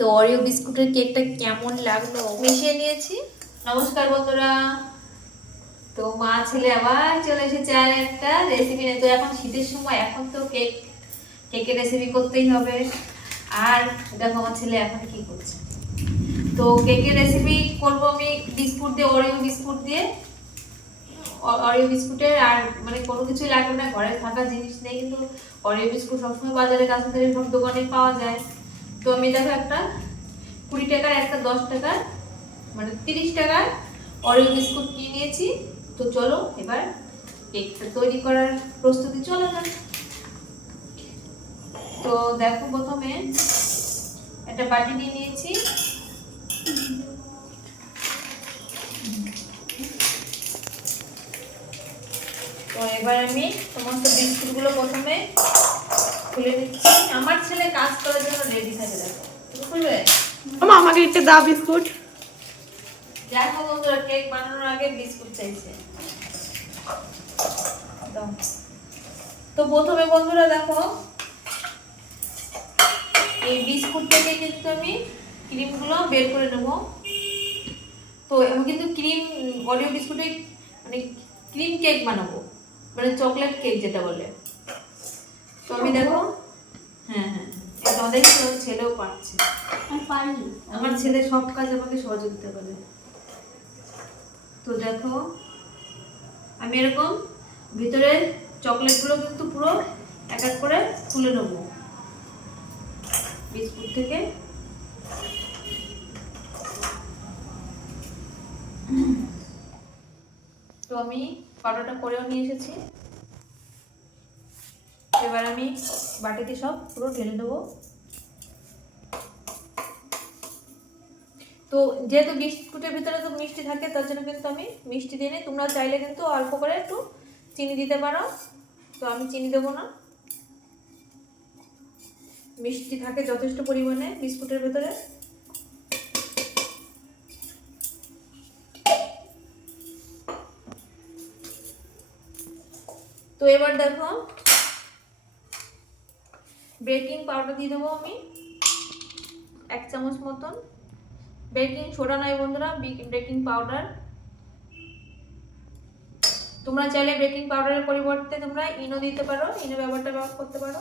তো অরিও বিস্কুটের কেকটা কেমন লাগল? মিশিয়ে নিয়েছি। নমস্কার বন্ধুরা। তো মা ছেলে আবার চলে এসেছে আর একটা রেসিপি নিয়ে। তো এখন শীতের সময়, এখন তো কেক, কেকের রেসিপি করতেই হবে। আর দেখো আমার ছেলে এখন কি করছে। তো কেকের রেসিপি করব আমি বিস্কুট দিয়ে অরিও বিস্কুট দিয়ে। অরিও বিস্কুটের আর মানে কোনো কিছুই লাগবে না, ঘরে থাকা জিনিস নেই। কিন্তু অরিও বিস্কুট সবসময় বাজারে, কাছাকাছি সব দোকানে পাওয়া যায়। তো আমি দেখো একটা কুড়ি টাকার, একটা দশ টাকার মানে তিরিশ টাকার অরিও বিস্কুট কিনে নিয়েছি। তো চলো এবার কেকটা তৈরি করার প্রস্তুতি, চলে যাক তো দেখো প্রথমে একটা বাটি নিয়ে নিয়েছি। তো এবার আমি সমস্ত বিস্কুটগুলো প্রথমে খুলে নিচ্ছি আমার ছেলে কাজ করার জন্য রেডি থাকে দেখো। তুমি খুলবে? আমা আমাকে একটা দা বিস্কুট। দেখো বন্ধুরা কেক বানানোর আগে বিস্কুট চাইছে। তো প্রথমে বন্ধুরা দেখো এই বিস্কুট থেকে কিন্তু আমি ক্রিমগুলো বের করে নেব। তো আমি কিন্তু ক্রিম অরিও বিস্কুটে মানে ক্রিম কেক বানাবো। মানে চকলেট কেক যেটা বলে। তো আমি দেখো। হ্যাঁ হ্যাঁ এটা তোমাদের ছেলেও পাচ্ছে আমার ছেলে সব কাজ আমাকে সহযোগিতা করে। তো দেখো আমি এরকম ভিতরে চকলেটগুলো কিন্তু পুরো এক এক করে তুলে নেব। বিস্কুট থেকে। তো আমি পাউডারটা করেও নিয়ে এসেছি। এবার আমি বাটিতে সব পুরো ঢেলে দেবো। তো যেহেতু বিস্কুটের ভিতরে তো মিষ্টি থাকে, তার জন্য কিন্তু আমি মিষ্টি দিয়ে নিই। তোমরা চাইলে কিন্তু অল্প করে একটু চিনি দিতে পারো। তো আমি চিনি দেবো না। মিষ্টি থাকে যথেষ্ট পরিমাণে বিস্কুটের ভেতরে। তো এবার দেখো বেকিং পাউডার দিয়ে দেবো আমি। এক চামচ মতন। বেকিং সোডা নয় বন্ধুরা, বেকিং পাউডার। তোমরা চাইলে বেকিং পাউডারের পরিবর্তে তোমরা ইনো দিতে পারো, ইনো ব্যবহারটা ব্যবহার করতে পারো।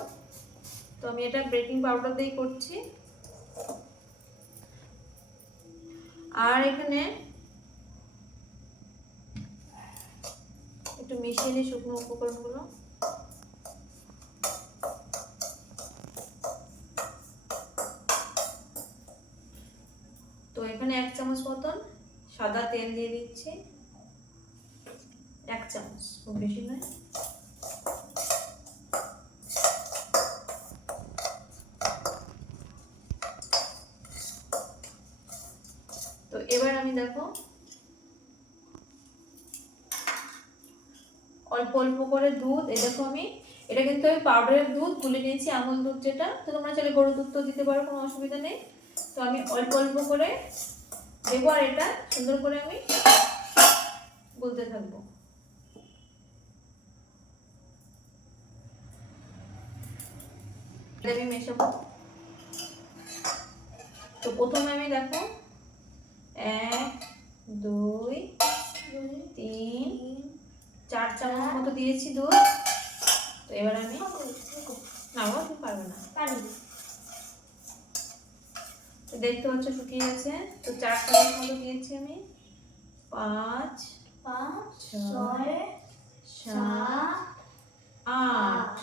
তো আমি এটা বেকিং পাউডার দিয়েই করছি। আর এখানে একটু মিশিয়ে নিই শুকনো উপকরণগুলো। তেল দিয়ে দিচ্ছি। এক চামচ, খুব বেশি নয়। তো এবার আমি দেখো, অল্প অল্প করে দুধ দেখো আমি, এটা কিন্তু আমি পাউডারের দুধ, গুলে নিয়েছি আমল দুধ যেটা। তো তোমরা চাইলে গরুর দুধ তো দিতে পারো, কোনো অসুবিধা নেই। তো আমি অল্প অল্প করে দেবো আর এটা সুন্দর করে আমি বলতে থাকব। আমি মেশাবো। তো প্রথমে আমি দেখো, এক, দুই, তিন, চার চামচ মতো দিয়েছি দুধ। তো এবার আমি না তুমি পারবে না। পারি তো দেখতে পাচ্ছ শুকিয়ে গেছে। তো চার চামচ মতো দিয়েছি আমি। পাঁচ পাঁচ ছয়, সাত আট।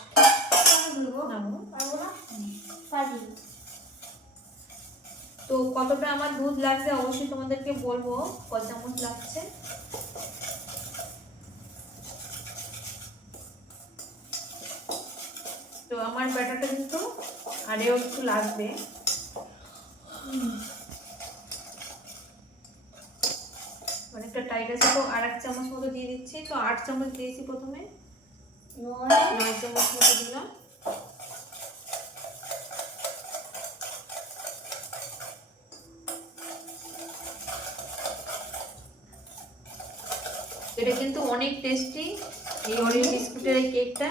তো কতটা আমার দুধ লাগছে অবশ্যই তোমাদেরকে বলব কত চামচ লাগছে। তো আমার ব্যাটারটা কিন্তু আরেও একটু লাগবে। অনেকটা টাইট আছে তো আর এক চামচ মতো দিয়ে দিচ্ছি। তো আট চামচ দিয়েছি প্রথমে। নয়। চামচ মতো দিলাম। এটা কিন্তু অনেক টেস্টি এই অরিও বিস্কুটের এই কেকটা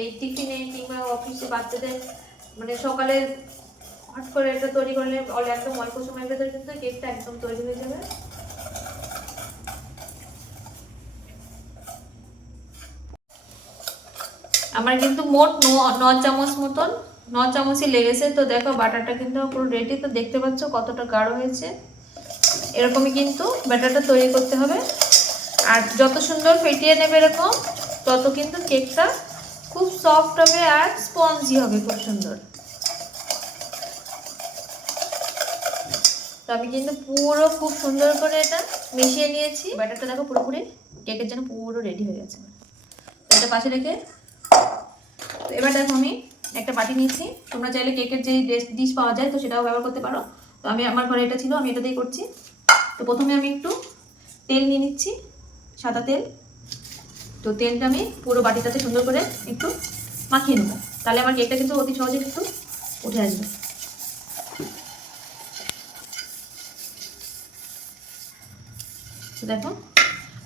এই টিফিনে কিংবা অফিসে বাচ্চাদের মানে সকালে হট করে এটা তৈরি করলে অল একদম অল্প সময়ের ভেতরে কিন্তু কেকটা একদম তৈরি হয়ে যাবে। আমার কিন্তু মোট ন- চামচ মতন, ন চামচই লেগেছে। তো দেখো, বাটারটা কিন্তু পুরো রেডি তো দেখতে পাচ্ছ কতটা গাঢ় হয়েছে। এরকমই কিন্তু ব্যাটারটা তৈরি করতে হবে। আর যত সুন্দর ফেটিয়ে নেবে এরকম, তত কিন্তু কেকটা খুব সফট হবে আর স্পঞ্জি হবে খুব সুন্দর। তো আমি কিন্তু পুরো খুব সুন্দর করে এটা মিশিয়ে নিয়েছি। ব্যাটারটা দেখো পুরোপুরি কেকের জন্য পুরো রেডি হয়ে গেছে এটা পাশে রেখে তো এবার দেখো আমি একটা বাটি নিয়েছি। তোমরা চাইলে কেকের যে ডিশ পাওয়া যায় তো সেটাও ব্যবহার করতে পারো। তো আমি আমার ঘরে এটা ছিল, আমি এটা দিয়ে করছি। তো প্রথমে আমি একটু তেল নিয়ে নিচ্ছি, সাদা তেল। তো তেলটা আমি পুরো বাটিটাতে সুন্দর করে একটু মাখিয়ে নেব। তাহলে আমার কেকটা কিন্তু অতি সহজে একটু উঠে আসবে। তো দেখো।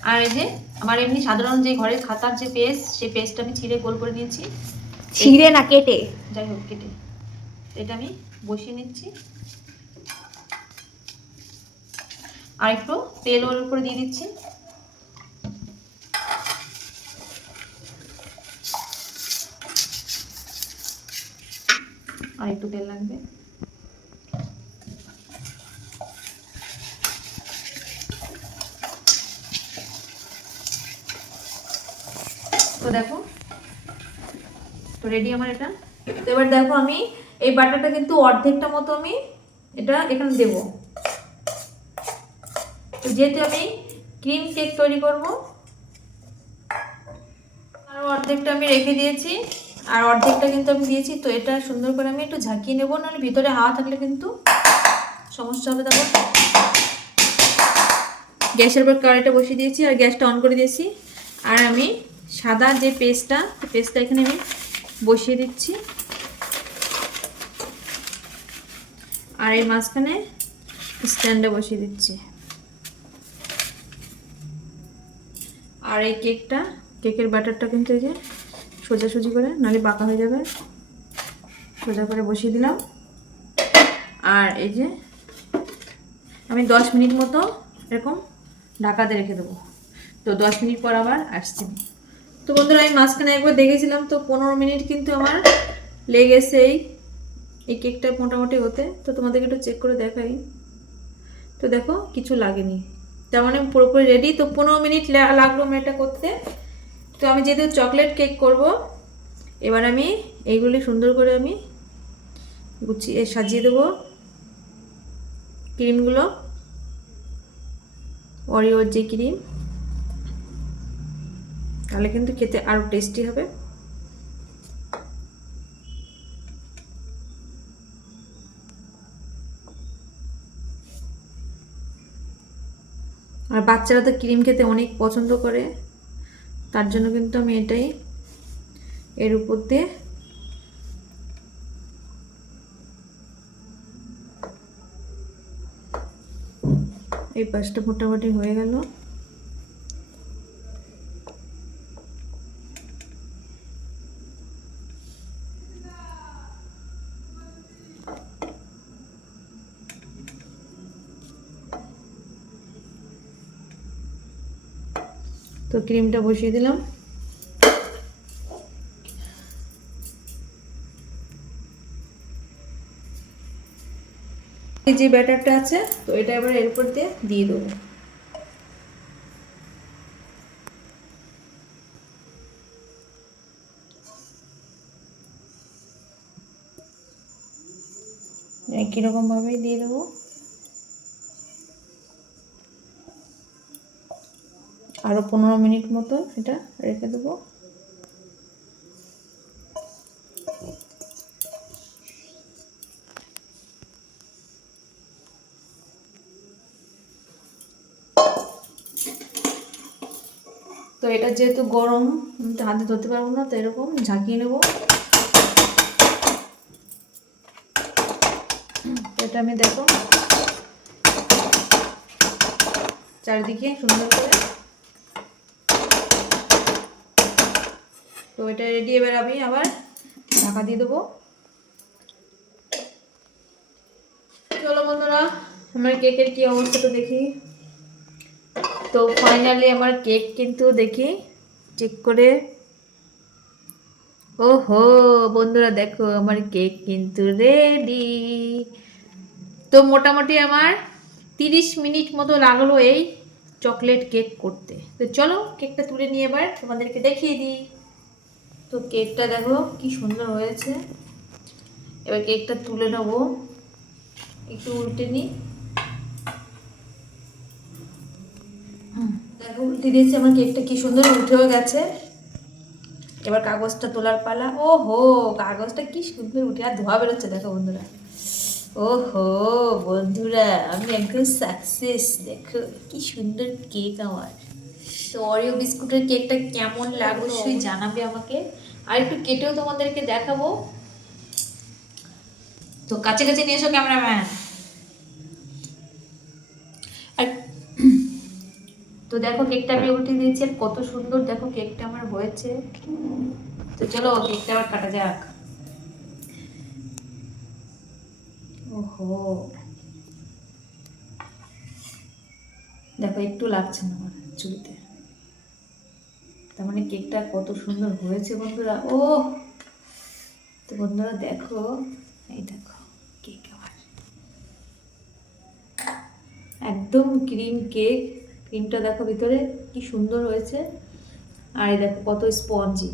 আর এই যে আমার এমনি সাধারণ যে ঘরের খাতার যে পেস্ট সেই পেস্টটা আমি ছিঁড়ে গোল করে নিয়েছি। ছিঁড়ে না কেটে? যাই হোক কেটে। এটা আমি বসিয়ে নিচ্ছি। আর একটু তেল ওর উপরে দিয়ে দিচ্ছি। আর একটু তেল লাগবে তো দেখো তো রেডি আমার এটা? তো এবার দেখো আমি এই বাটারটা কিন্তু অর্ধেকটা মতো আমি এটা এখানে দেব। যেহেতু আমি ক্রিম কেক তৈরি করব আর অর্ধেকটা আমি রেখে দিয়েছি, আর অর্ধেকটা কিন্তু আমি দিয়েছি, তো এটা সুন্দর করে আমি একটু ঝাঁকিয়ে নেব, নাহলে ভিতরে হাওয়া থাকলে কিন্তু সমস্যা হবে তারপর গ্যাসের উপর কড়াইটা বসিয়ে দিয়েছি, আর গ্যাসটা অন করে দিয়েছি। আর আমি সাদা যে পেস্টটা পেস্টটা এখানে আমি বসিয়ে দিচ্ছি। আর এর মাঝখানে স্ট্যান্ডে বসিয়ে দিচ্ছি। আর এই কেকটা, কেকের ব্যাটারটা কিন্তু এই যে সোজাসুজি করে, নাহলে বাঁকা হয়ে যাবে। সোজা করে বসিয়ে দিলাম। আর এই যে আমি দশ মিনিট মতো এরকম ঢাকাতে রেখে দেবো। তো দশ মিনিট পর আবার আসছি। তো বন্ধুরা, আমি মাঝখানে একবার দেখেছিলাম তো পনেরো মিনিট কিন্তু আমার লেগেছে এই কেকটা মোটামুটি হতে। তো তোমাদেরকে একটু চেক করে দেখাই। তো দেখো, কিছু লাগেনি। তার মানে পুরোপুরি রেডি তো পনেরো মিনিট লাগল আমার এটা করতে। তো আমি যেহেতু চকলেট কেক করব, এবার আমি এইগুলি সুন্দর করে আমি গুছিয়ে সাজিয়ে দেবো। ক্রিমগুলো অরিওর যে ক্রিম তাহলে কিন্তু খেতে আরও টেস্টি হবে। আর বাচ্চারা তো ক্রিম খেতে অনেক পছন্দ করে, তার জন্য কিন্তু আমি এটাই এর উপর দিয়ে এই পাশটা মোটামুটি হয়ে গেল। তো ক্রিমটা বসিয়ে দিলাম। এই যে ব্যাটারটা আছে, তো এটা এবার এর উপর দিয়ে দিয়ে দেবো। একই রকম ভাবেই দিয়ে দেবো। আরও পনেরো মিনিট মতো এটা রেখে দেবো। তো এটা যেহেতু গরম হাতে ধরতে পারব না, তো এরকম ঝাঁকিয়ে নেব। এটা আমি দেখো, চারিদিকে সুন্দর করে এটা রেডি এবার আমি আবার ঢাকা দিয়ে দেবো। চলো বন্ধুরা, আমার কেকের কি অবস্থাটা দেখি। তো ফাইনালি আমার কেক কিন্তু দেখি চেক করে। ওহো, বন্ধুরা দেখো, আমার কেক কিন্তু রেডি তো মোটামুটি আমার তিরিশ মিনিট মতো লাগল এই চকলেট কেক করতে। তো চলো, কেকটা তুলে নিয়ে এবার তোমাদেরকে দেখিয়ে দিই। তো কেকটা দেখো, কি সুন্দর হয়েছে। এবার কেকটা তুলে নেব। একটু উল্টে নিই। দেখো, উল্টে দিয়েছি, আমার কেকটা কি সুন্দর উঠেও গেছে। এবার কাগজটা তোলার পালা। ও হো কাগজটা কি সুন্দর উঠে, আর ধোয়া বেরোচ্ছে, দেখো বন্ধুরা। ও হো বন্ধুরা, আমি একদম সাকসেস দেখো, কি সুন্দর কেক আমার। তো অরিও বিস্কুটের কেকটা কেমন লাগবে অবশ্যই জানাবে আমাকে। আর একটু কেটেও তোমাদেরকে দেখাবো। তো কাছে কাছে নিয়ে এসো ক্যামেরাম্যান। আর তো দেখো কেকটা আমি উল্টে দিয়েছি আর কত সুন্দর দেখো কেকটা আমার হয়েছে। তো চলো কেকটা আবার কাটা যাক। ওহো। দেখো একটু লাগছে না আমার চুরিতে তার মানে কেকটা কত সুন্দর হয়েছে বন্ধুরা। ও! তো বন্ধুরা দেখো, এই দেখো, কেক আমার একদম ক্রিম কেক। ক্রিমটা দেখো ভিতরে কি সুন্দর হয়েছে। আর এই দেখো কত স্পঞ্জি।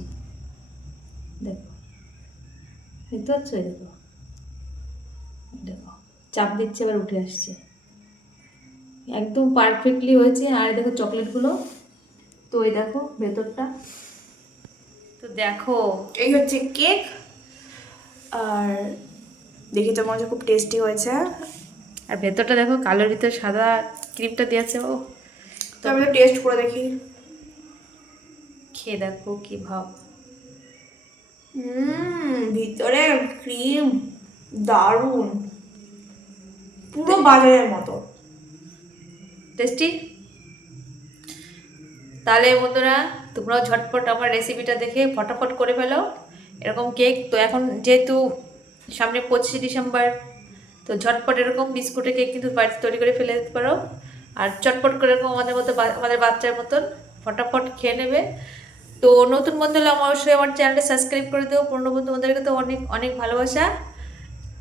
দেখো। দেখতে পাচ্ছ? দেখো। দেখো। চাপ দিচ্ছে, এবার উঠে আসছে। একদম পারফেক্টলি হয়েছে। আর দেখো চকলেটগুলো। তো এই দেখো ভেতরটা। তো দেখো এই হচ্ছে কেক। আর দেখি তো মনে হচ্ছে খুব টেস্টি হয়েছে। আর ভেতরটা দেখো কালোর ভিতর সাদা ক্রিমটা দিয়েছে ও। তো আমি তো টেস্ট করে দেখি। খেয়ে দেখো কি ভাব। হুম ভিতরে ক্রিম দারুণ। পুরো বাজারের মতো। টেস্টি তাহলে বন্ধুরা, তোমরাও ঝটপট আমার রেসিপিটা দেখে ফটাফট করে ফেলো। এরকম কেক তো এখন যেহেতু সামনে পঁচিশে ডিসেম্বর, তো ঝটপট এরকম বিস্কুটের কেক কিন্তু বাড়িতে তৈরি করে ফেলে দিতে পারো। আর চটপট করে এরকম আমাদের মতো আমাদের বাচ্চার মতন ফটাফট খেয়ে নেবে। তো নতুন বন্ধু হলে অবশ্যই আমার চ্যানেলটা সাবস্ক্রাইব করে দেবো পুরনো বন্ধু তোমাদেরকে তো অনেক অনেক ভালোবাসা।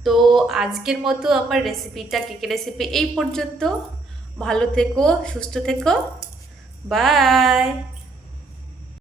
তো আজকের মতো আমার রেসিপিটা কেকের রেসিপি এই পর্যন্ত। ভালো থেকো, সুস্থ থেকো। Bye.